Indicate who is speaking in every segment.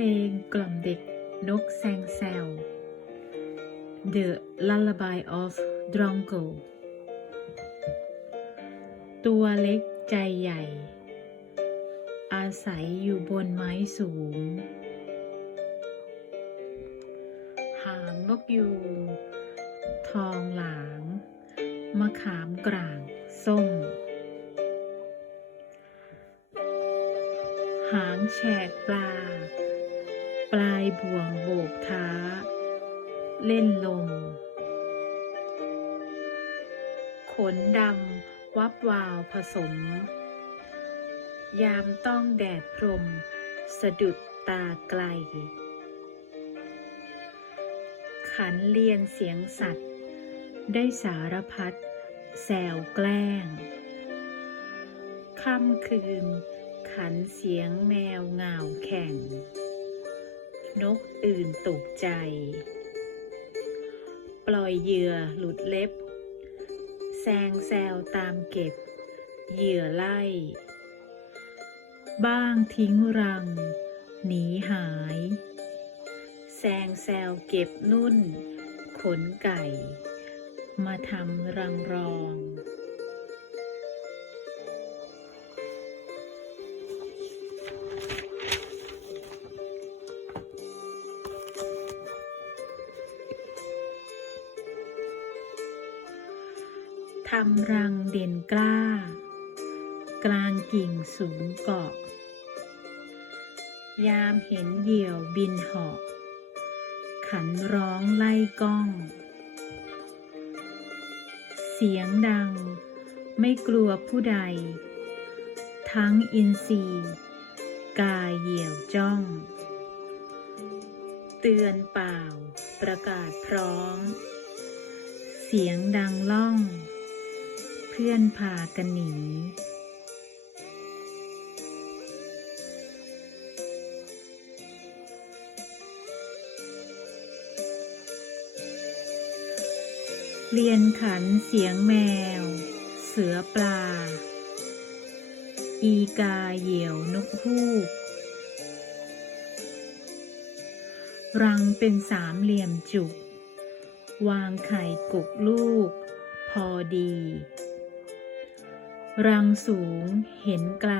Speaker 1: ลงกล่อมเด็กนกแซงแซว The Lullaby of Drongo ตัวเล็กใจใหญ่ อาศัยอยู่บนไม้สูง หางนกยูงทองหลาง มะขามกลางส้ม หางแฉกปลา ปลายบ่วงโบกท้า เล่นลม ขนดำวับวาวผสม ยามต้องแดดพรม สะดุดตาไกล ขันเลียนเสียงสัตว์ ได้สารพัดแซวแกล้ง ค่ำคืนขันเสียงแมวเหงาแข่ง นกอื่นตกใจ ปล่อยเหยื่อหลุดเล็บ แซงแซวตามเก็บ เหยื่อไล่ บ้างทิ้งรัง หนีหาย แซงแซวเก็บนุ่น ขนไก่ มาทำรังรอง ทำรังเด่นกล้า กลางกิ่งสูงเกาะ ยามเห็นเหยี่ยวบินเหาะขันร้องไล่ก้อง เสียงดังไม่กลัวผู้ใด ทั้งอินทรีย์กายเหยี่ยวจ้อง เตือนเปล่าประกาศพร้อม เสียงดังล่อง พื่อนพากันหนี เรียนขันเสียงแมว เสือปลา อีกาเหยี่ยวนกฮูก รังเป็นสามเหลี่ยมจุก วางไข่กุกลูกพอดี รังสูงเห็นไกล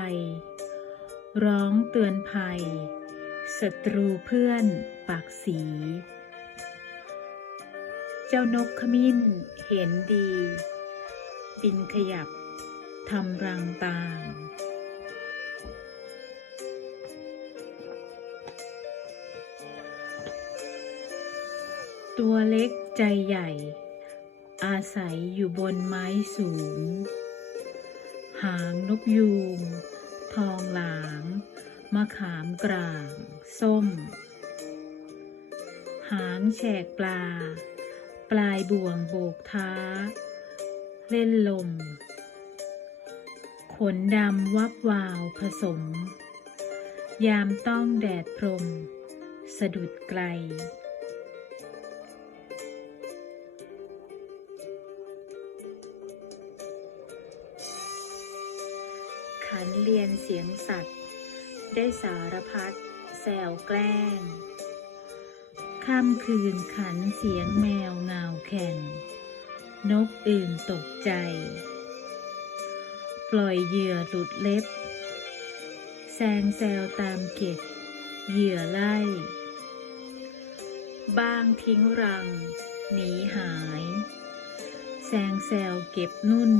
Speaker 1: ร้องเตือนภัยศัตรูเพื่อนปากสี เจ้านกขมิ้นเห็นดี บินขยับทำรังตามตัวเล็กใจใหญ่ อาศัยอยู่บนไม้สูง หางนกยูง ทองหลาง มะขามกลาง ส้ม หางแฉกปลา ปลายบ่วงโบกท้า เล่นลม ขนดำวับวาวผสม ยามต้องแดดพรม สะดุดไกล ขันเรียนเสียงสัตว์ ได้สารพัดแซวแกล้งค่ำคืนขันเสียงแมวเงาแข่ง นกอื่นตกใจ ปล่อยเหยื่อหลุดเล็บ แซงแซวตามเก็บ เหยื่อไล่ บ้างทิ้งรัง หนีหาย แซงแซวเก็บนุ่น